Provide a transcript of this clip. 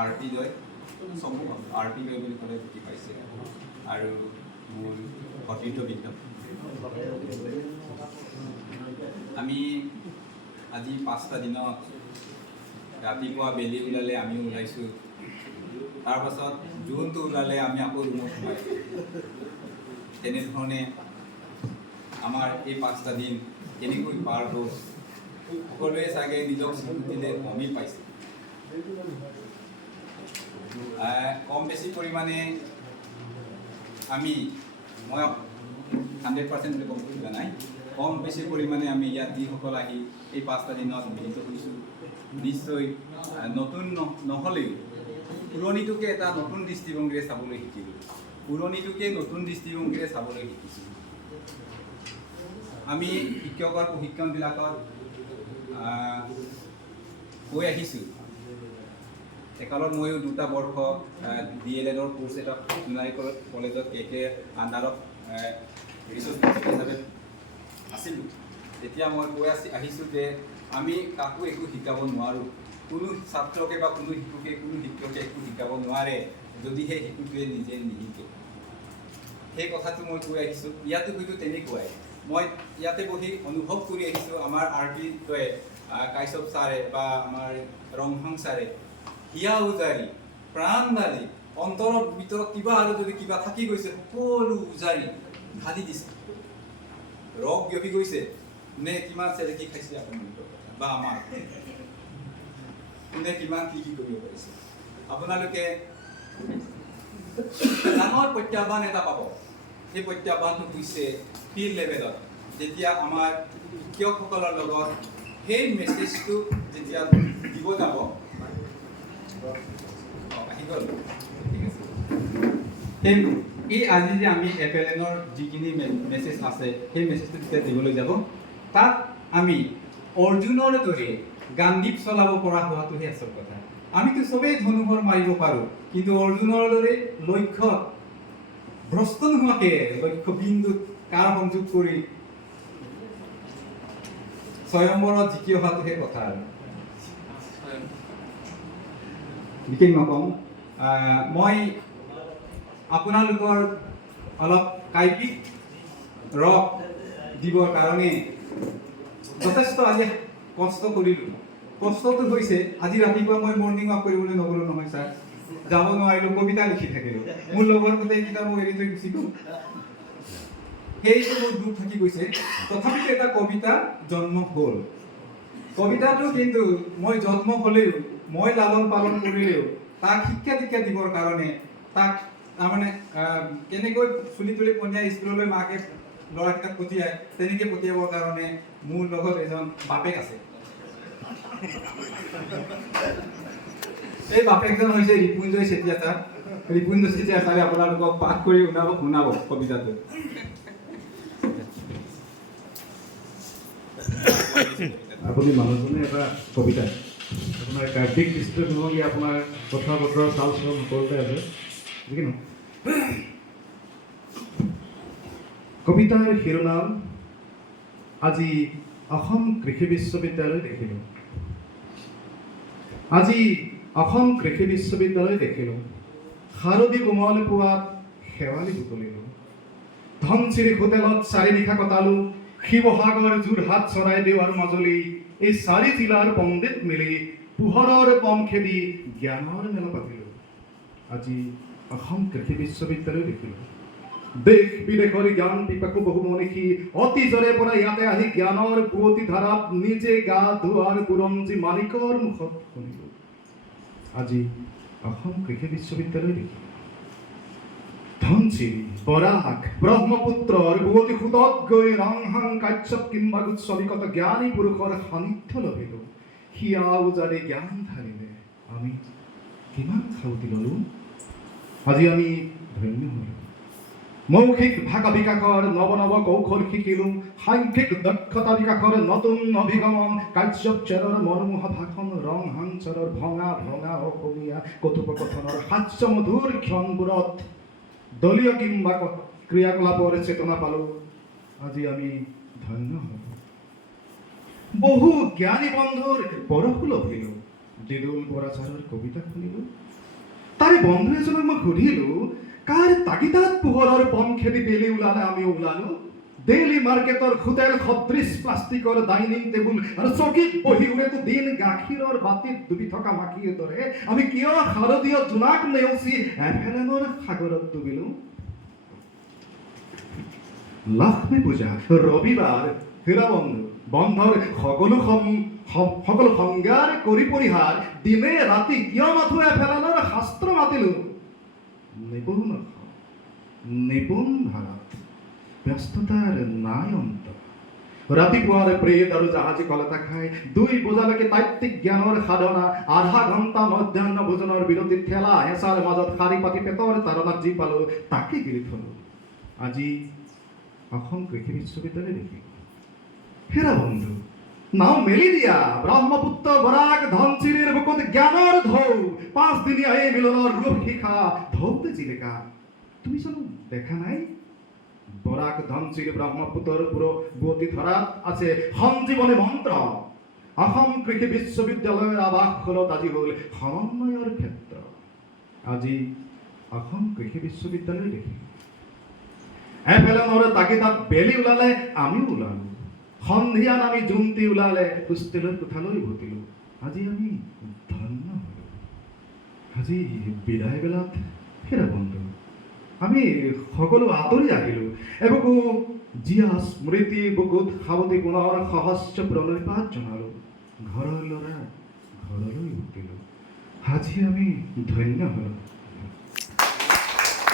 RP লৈ চব RP লৈ বুলি ক'লে বুজি পাইছে আৰু মোৰ সতীৰ্থ বৃন্দ আমি আজি 5টা দিনত ৰাতিপুৱা বেলি ওলালে আমি ওলাইছোঁ তাৰপাছত জোনটো ওলালে আমি আকৌ ৰুমত সোমাইছোঁ তেনেধৰণে আমাৰ এই 5টা দিন কেনেকৈ পাৰ হ'ল সকলোৱে চাগে নিজক স্বীকৃতিলে কমি পাইছে কম বেছি পৰিমাণে মই 100% বুলি ক'ব খোজা নাই কম বেছি পৰিমাণে আমি ইয়াত যিসকল আহি এই 5টা দিনত মিলিত হৈছোঁ নিশ্চয় নতুন নহ'লেও পুৰণিটোকে এটা নতুন দৃষ্টিভংগীৰে চাবলৈ শিকিলোঁ পুৰণিটোকে নতুন দৃষ্টিভংগীৰে চাবলৈ শিকিছোঁ আমি শিক্ষকৰ প্ৰশিক্ষণবিলাকত গৈ আহিছোঁ একালত ময়ো 2টা বৰ্ষ DLEDৰ কোৰ্ছ এটা সোণাৰী কলেজত KK আণ্ডাৰত ৰিচোৰ্চ হিচাপে আছিলোঁ তেতিয়া মই কৈ আহিছোঁ যে আমি কাকো একো শিকাব নোৱাৰোঁ কোনো ছাত্ৰকে বা কোনো শিশুকে কোনো শিক্ষকে একো শিকাব নোৱাৰে যদিহে শিশুটোৱে নিজে নিশিকে সেই কথাটো মই কৈ আহিছোঁ ইয়াতো হয়তো তেনেকুৱাই মই ইয়াতে বহি অনুভৱ কৰি আহিছোঁ আমাৰ RPটোৱে কাশ্যপ ছাৰে বা আমাৰ ৰংহাং ছাৰে হিয়া উজাৰি প্ৰাণ ঢালি অন্তৰৰ ভিতৰত কিবা আৰু যদি কিবা থাকি গৈছে সকলো উজাৰি ঢালি দিছে ৰস বিয়পি গৈছে নে কিমান চেলেকি খাইছে আপোনালোকৰ বা আমাৰ কোনে কিমান কি কৰিব পাৰিছে আপোনালোকে ডাঙৰ প্ৰত্যাহ্বান এটা পাব সেই প্ৰত্যাহ্বানটো হৈছে ফিল্ড লেভেলত যেতিয়া আমাৰ শিক্ষকসকলৰ লগত সেই মেছেজটো যেতিয়া দিব যাব আহি গ'ল ঠিক আছে এই আজি যে আমি FLNৰ যিখিনি মেছেজ আছে সেই মেছেজটো যেতিয়া দিবলৈ যাব তাত আমি অৰ্জুনৰ দৰে গান্ধীক চলাব পৰা হোৱাটোহে আচল কথা আমিতো চবেই ধনুভৰ মাৰিব পাৰোঁ কিন্তু অৰ্জুনৰ দৰে লক্ষ্য ভ্ৰষ্ট নোহোৱাকৈ লক্ষ্য বিন্দুত কাৰ সংযোগ কৰি স্বয়ম্বৰত জিকি অহাটোহে কথা আৰু বিশেষ নকওঁ মই আপোনালোকৰ অলপ কাইপিক ৰস দিবৰ কাৰণে যথেষ্ট আজি কষ্ট কৰিলোঁ কষ্টটো হৈছে আজি ৰাতিপুৱা মই মৰ্ণিং ৱাক কৰিবলৈ নগ'লোঁ নহয় ছাৰ যাব নোৱাৰিলোঁ কবিতা লিখি থাকিলোঁ মোৰ লগৰ গোটেইকেইটা মই এৰি থৈ গুচি গ'ল সেইটো মোৰ দুখ থাকি গৈছে তথাপিতো এটা কবিতা জন্ম হ'ল কবিতাটো কিন্তু মই জন্ম হ'লেও মই লালন পালন কৰিলেও তাক শিক্ষা দীক্ষা দিবৰ কাৰণে তাক তাৰমানে কেনেকৈ চুলি তুলি পনীয়াই স্কুললৈ মাকে ল'ৰাকেইটাক পঠিয়াই তেনেকৈ পঠিয়াবৰ কাৰণে মোৰ লগত এজন বাপেক আছে এই বাপেকজন হৈছে ৰিপুঞ্জয় চেতিয়া ছাৰ ৰিপুঞ্জয় চেতিয়া ছাৰে আপোনালোকক পাঠ কৰি শুনাব কবিতাটো আপুনি মানুহজনে এটা কবিতা আপোনাৰ কাৰ্তিক দৃষ্টিভংগী আপোনাৰ কথা বতৰা চাল চলন সকলোতে আছে ঠিক ন কবিতাৰ শিৰোনাম আজি অসম কৃষি বিশ্ববিদ্যালয় দেখিলোঁ আজি অসম কৃষি বিশ্ববিদ্যালয় দেখিলোঁ শাৰদী কোমল পোৱাত শেৱালি বুটলিলোঁ ধনচিৰি হোটেলত 4 নিশা কটালোঁ শিৱসাগৰ যোৰহাট চৰাইদেউ আৰু মাজুলী এই 4 জিলাৰ পণ্ডিত মিলি পোহৰৰ পম খেদি জ্ঞানৰ মেলা পাতিলোঁ আজি অসম কৃষি বিশ্ববিদ্যালয় দেখিলোঁ দেশ বিদেশৰ জ্ঞান পিপাসু বহু মনীষী অতীজৰে পৰা ইয়াতে আহি জ্ঞানৰ পুৱতি ধাৰাত নিজে গা ধোৱাৰ বুৰঞ্জী মালিকৰ মুখত শুনিলোঁ আজি অসম কৃষি বিশ্ববিদ্যালয় দেখিলোঁ ধনচিৰি বৰাক ব্ৰহ্মপুত্ৰৰ বুৱতী সোঁতত গৈ ৰংহাং কাশ্যপ কিম্বা গুচ্ছলিকত জ্ঞানী পুৰুষৰ সান্নিধ্য লভিলোঁ হিয়া উজাৰি জ্ঞান ঢালিলে আমি কিমান সাউতি ল'লোঁ আজি আমি ধন্য হ'লোঁ মৌখিক ভাষা বিকাশৰ নৱ নৱ কৌশল শিকিলোঁ সাংখ্যিক দক্ষতা বিকাশৰ নতুন অভিগমন কাশ্যপচাৰৰ মনোমোহা ভাষণ ৰংহাংচাৰৰ ভঙা ভঙা অসমীয়া কথোপকথনৰ হাস্যমধুৰ ক্ষণবোৰত দলীয় কিংবা ক্ৰিয়াকলাপৰ চেতনা পালোঁ আজি আমি ধন্য হ'লোঁ বহু জ্ঞানী বন্ধুৰ পৰশো লভিলোঁ দিদুল বৰাচাৰৰ কবিতা শুনিলোঁ। তাৰে বন্ধু এজনক মই সুধিলোঁ, কাৰ তাগিদাত পোহৰৰ বন খেদি বেলি ওলালে আমি ওলালোঁ। ডেইলি মাৰ্কেটৰ হোটেল সদৃশ প্লাষ্টিকৰ ডাইনিং টেবুল আৰু চকীত বহি উৰেতো দিন গাখীৰৰ বাতিত ডুবি থকা মাখিৰ দৰে আমি কিয় শাৰদীয় জোনাক নেওচি এভেলেনৰ সাগৰত ডুবিলোঁ। লক্ষ্মী পূজা, ৰবিবাৰ, হীৰাবন্ধু বন্ধৰ সকলো সংজ্ঞাৰ কৰি পৰিহাৰ দিনে ৰাতি কিয় মাথো এভেলেনৰ শাস্ত্ৰ মাতিলোঁ। নিপুণ ভাৰত, ব্যস্ততাৰ নাই অন্ত। ৰাতিপুৱাৰ প্ৰেত আৰু জাহাজী কলতা খাই 2 বজালৈকে তাত্ত্বিক জ্ঞানৰ সাধনা, আধা ঘণ্টা মধ্যাহ্ন ভোজনৰ বিৰতিত ঠেলা হেঁচাৰ মাজত শাৰী পাতি পেটৰ তাৰণাত যি পালোঁ তাকে গিলি থলোঁ। আজি অসম কৃষি বিশ্ববিদ্যালয় দেখি হেৰা বন্ধু, নাও মেলি দিয়া, ব্ৰহ্মপুত্ৰ বৰাক ধনচিৰিৰ বুকুত জ্ঞানৰ ঢৌ, 5 দিনীয়া এই মিলনৰ ৰূপ শিখা ঢৌতে জিলিকা। তুমি জানো দেখা নাই বৰাক ধনচিৰি ব্ৰহ্মপুত্ৰৰ বুৱতী ধৰাত আছে সঞ্জীৱনী মন্ত্ৰ। অসম কৃষি বিশ্ববিদ্যালয়ৰ আৱাসখনত আজি হ'ল সমন্বয়ৰ ক্ষেত্ৰ। আজি অসম কৃষি বিশ্ববিদ্যালয় দেখি এভেলেনৰ তাগিদাত বেলি ওলালে আমিও ওলালোঁ। সন্ধিয়া নামি জোনটি ওলালে হোষ্টেলৰ কোঠালৈ উভতিলোঁ। আজি আমি ধন্য হ'লোঁ। আজি বিদায় বেলাত হেৰা বন্ধু, আমি সকলো আঁতৰি আহিলোঁ। এবুকু জীয়া স্মৃতি বুকুত সাৱতি পুনৰ সহস্ৰ প্ৰণয়পাত জনালোঁ। ঘৰৰ ল'ৰা ঘৰলৈ উঠিলোঁ। আজি আমি ধন্য হ'লোঁ।